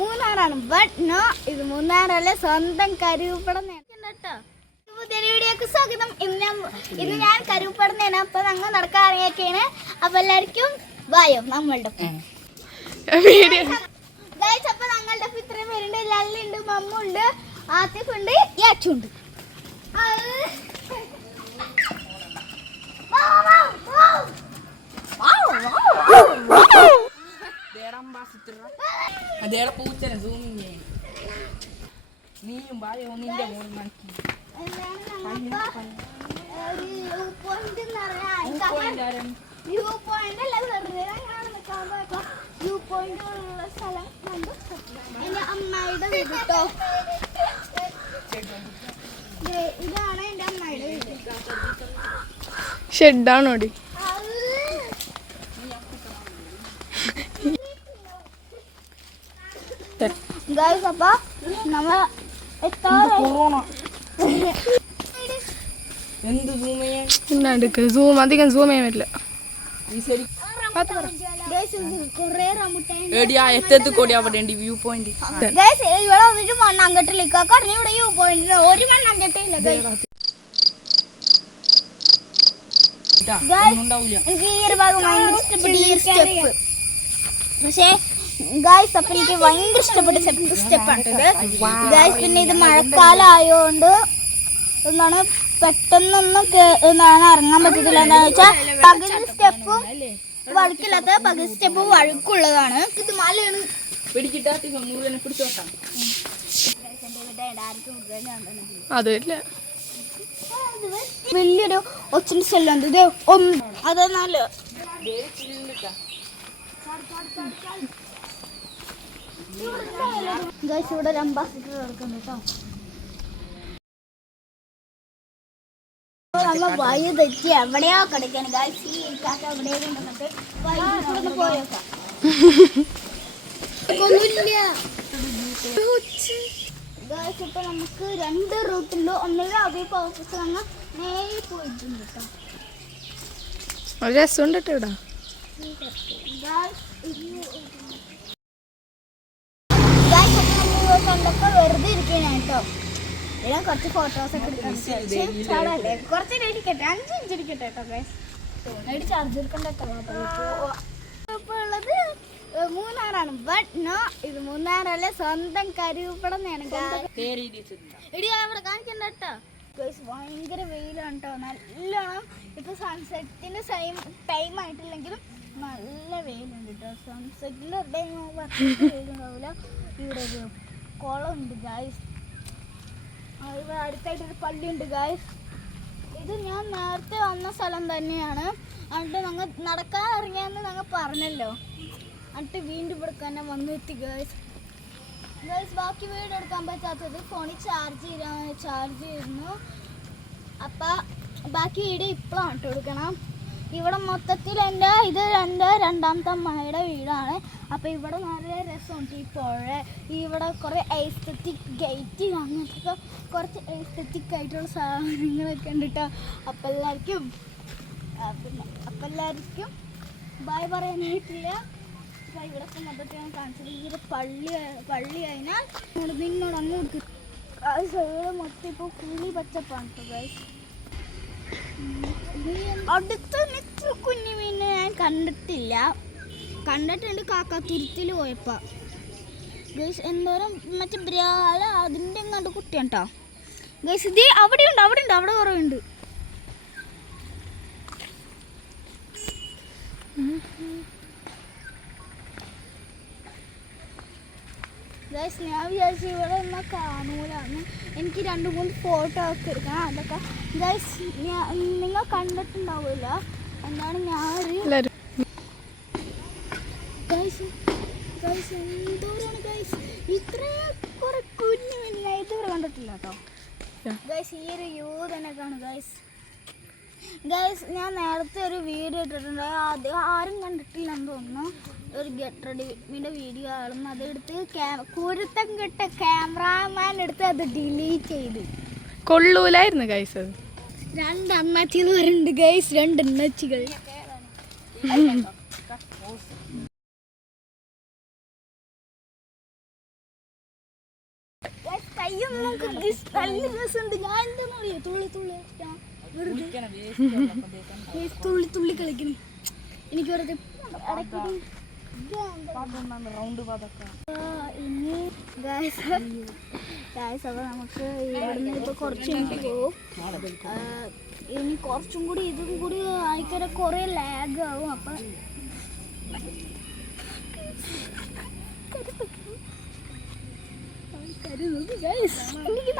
മൂന്നാറാണ്. But no, ഇത് മൂന്നാറല്ല, സ്വന്തം കരുവപ്പടം കേട്ടോ. പുതിയ വീഡിയോക്ക് സ്വാഗതം. ഇന്ന് ഞാൻ കരുവപ്പടന്നാണ്. അപ്പൊ ഞങ്ങൾ നടക്കാൻ ഇറങ്ങിയൊക്കെയാണ്. അപ്പൊ എല്ലാവർക്കും വായോ നമ്മളുടെ അപ്പൊ ഞങ്ങളുടെ ഇത്രയും പേരുണ്ട്. ലല്ലുണ്ട്, മമ്മുണ്ട്, ആത്തിഫുണ്ട്, യാച്ചുണ്ട്. അമ്മായിയുടെ വീട് കേട്ടോ. ഇതാണ് എന്റെ അമ്മായിയുടെ വീട്. ഷെഡാണോടി? ഗൈസ്, അപ്പൊ നമ്മൾ സൂം അധികം സൂം ചെയ്യാൻ പറ്റില്ല. വ്യൂ പോയിന്റ് ഇവിടെ വന്നിട്ട് മണ്ണാങ്കട്ടിലേക്ക് കാരണം ഇവിടെ വ്യൂ പോയിന്റ് ഒരു മണ്ണാങ്കട്ടില്ല. എനിക്ക് ഈ ഒരു ഭാഗം ഭയങ്കര ഇഷ്ടപ്പെട്ടു, ഈ സ്റ്റെപ്പ്. പക്ഷേ ഗൈസ്, അപ്പൊ എനിക്ക് ഭയങ്കര ഇഷ്ടപ്പെട്ട സ്റ്റെപ്പാണ് ഗൈസ്. പിന്നെ ഇത് മഴക്കാലം ആയതുകൊണ്ട് എന്താണ് പെട്ടെന്നൊന്നും എന്താണ് ഇറങ്ങാൻ പറ്റത്തില്ല. എന്താണെന്ന് വെച്ചാൽ പകുതി സ്റ്റെപ്പും വഴുക്കില്ലാത്ത പകുതി സ്റ്റെപ്പും വഴുക്കുള്ളതാണ്. ഇത് മലയാണ്. അതില്ല, വലിയൊരു ഒച്ചിന്റെ സ്ഥലമുണ്ട്. ഇത് അത് നല്ല ഗൈസ്, ഇവിടെ ഒരു അംബാസിഡർ എടുക്കുന്നു കേട്ടോ. നമ്മ വഴി തെറ്റി എവിടെയോ കിടക്കാണ് ഗൈസ്. ഈ കാക്ക എവിടെയോ കൊണ്ടുവന്നിട്ട് വഴി പോയേക്കാം. ഗൈസ്, ഇപ്പൊ നമുക്ക് രണ്ട് റൂട്ടിലോ ഒന്നുകിൽ അഭിപ്പ് ഓഫീസ് അങ്ങ് നേരെ പോയിട്ടുണ്ട് കേട്ടോ. രസമുണ്ട് കേട്ടോ ഇവിടെ. കണ്ടപ്പോ വെറുതെ ഇരിക്കണ കേട്ടോ. ഞാൻ കുറച്ച് ഫോട്ടോസ് ഒക്കെ എടുക്കല്ലേ, കുറച്ച് ഇരിക്കട്ടെ, 5 മിനിറ്റ് ഇരിക്കട്ടെ കേട്ടോ ഗൈസ്. ചാർജ് എടുക്കണ്ട കേട്ടോ. ഇപ്പൊ ഉള്ളത് മൂന്നാറാണ്. ബട്ട് നോ, ഇത് മൂന്നാറല്ല, സ്വന്തം കരുവപ്പടന്നാണ്. ഇടി അവിടെ കാണിക്കണ്ട കേട്ടോ ഗൈസ്. ഭയങ്കര വെയിലാണ് കേട്ടോ, നല്ലോണം. ഇപ്പൊ സൺസെറ്റിന്റെ ടൈം ആയിട്ടില്ലെങ്കിലും നല്ല വെയിലുണ്ട് കേട്ടോ. സൺസെറ്റിന്റെ വെയിലുണ്ടാവില്ല. ഇവിടെ ഒരു കുളമുണ്ട് ഗായ്സ്. ഇവിടെ അടുത്തായിട്ടൊരു പള്ളിയുണ്ട് ഗായ്സ്. ഇത് ഞാൻ നേരത്തെ വന്ന സ്ഥലം തന്നെയാണ്. എന്നിട്ട് ഞങ്ങൾ നടക്കാൻ ഇറങ്ങിയെന്ന് ഞങ്ങൾ പറഞ്ഞല്ലോ. എന്നിട്ട് വീണ്ടും ഇവിടെ തന്നെ വന്നെത്തി ഗായ്സ്. ബാക്കി വീഡിയോ എടുക്കാൻ പറ്റാത്തത് ഫോണിൽ ചാർജ് ചെയ്യുന്നു. അപ്പം ബാക്കി വീഡിയോ ഇപ്പോഴാണ് ഇട്ട് കൊടുക്കണം. ഇവിടെ മൊത്തത്തിൽ ഇത് എൻ്റെ രണ്ടാമത്തെ അമ്മയുടെ വീടാണ്. അപ്പോൾ ഇവിടെ നല്ല രസമുണ്ട്. ഈ പുഴ, ഇവിടെ കുറേ എസ്തെറ്റിക് ഗേറ്റ്, അങ്ങനത്തെ കുറച്ച് എസ്തെറ്റിക് ആയിട്ടുള്ള സാധനങ്ങളൊക്കെ ഉണ്ട് കേട്ടോ. അപ്പം എല്ലാവർക്കും ബൈ പറയാനായിട്ടില്ല. ഇവിടെ മൊത്തത്തിൽ ഞാൻ കാണിച്ചത് ഈ ഒരു പള്ളി കഴിഞ്ഞാൽ നിന്നോട് അങ്ങോട്ട് മൊത്തം ഇപ്പോൾ കുളി പച്ചപ്പാണ് കേട്ടോ ഗൈസ്. അടുത്ത കുഞ്ഞു മീനെ ഞാൻ കണ്ടിട്ടില്ല. കണ്ടിട്ടുണ്ട് കാക്കാത്തുരുത്തിൽ പോയപ്പോൾ ഗൈസ്. എന്തോരം മറ്റേ ബ്രാല അതിൻ്റെ എങ്ങാണ്ട് കുട്ടിയാണ് കേട്ടോ ഗൈസ്. ഇത് അവിടെ കുറേ ഉണ്ട്. ഗൈസ്, ഞാൻ വിചാരിച്ചു ഇവിടെ ഒന്നും കാണൂലാന്ന്. എനിക്ക് 2-3 ഫോട്ടോ ഒക്കെ എടുക്കണം. അതൊക്കെ ഗൈസ് നിങ്ങൾ കണ്ടിട്ടുണ്ടാവില്ല. എന്താണ് ഞാനൊരു ഗൈസ് എന്തോരാണ് ഗൈസ്, ഇത്രയും കുറെ കുഞ്ഞു മീനെ ഇതുവരെ കണ്ടിട്ടില്ല കേട്ടോ ഗൈസ്. ഈ ഒരു യൂ തന്നെ കാണും ഗൈസ്. ഞാൻ നേരത്തെ ഒരു വീഡിയോ ഇട്ടിട്ടുണ്ട്, അത് ആരും കണ്ടിട്ടില്ലെന്ന് തോന്നുന്നു. ഒരു ഗെറ്റ് റെഡിയുടെ വീഡിയോ ആണെന്ന് അതെടുത്ത് കുരുത്തം കിട്ട ക്യാമറാമാൻ എടുത്ത് അത് ഡിലീറ്റ് ചെയ്ത്. കൊള്ളൂലായിരുന്നു ഗൈസ്. അത് 2 അണ്ണാച്ചികൾ വരുന്നുണ്ട് ഗൈസ്, 2 അണ്ണാച്ചികൾ. അയ്യോ നമുക്ക് നല്ല രസമുണ്ട്. ഞാൻ എന്താണെന്ന് അറിയോ തുള്ളി തുള്ളി തുള്ളി തുള്ളി കളിക്കണേ. എനിക്ക് വെറുതെ ഇനി അപ്പൊ നമുക്ക് ഇവിടുന്ന് ഇപ്പൊ കുറച്ച് കഴിഞ്ഞിട്ട് പോകും. ഇനി കുറച്ചും കൂടി ഇതും കൂടി ആയിക്കഴിഞ്ഞാൽ കുറെ ലാഗ് ആവും. അപ്പൊ എനിക്ക്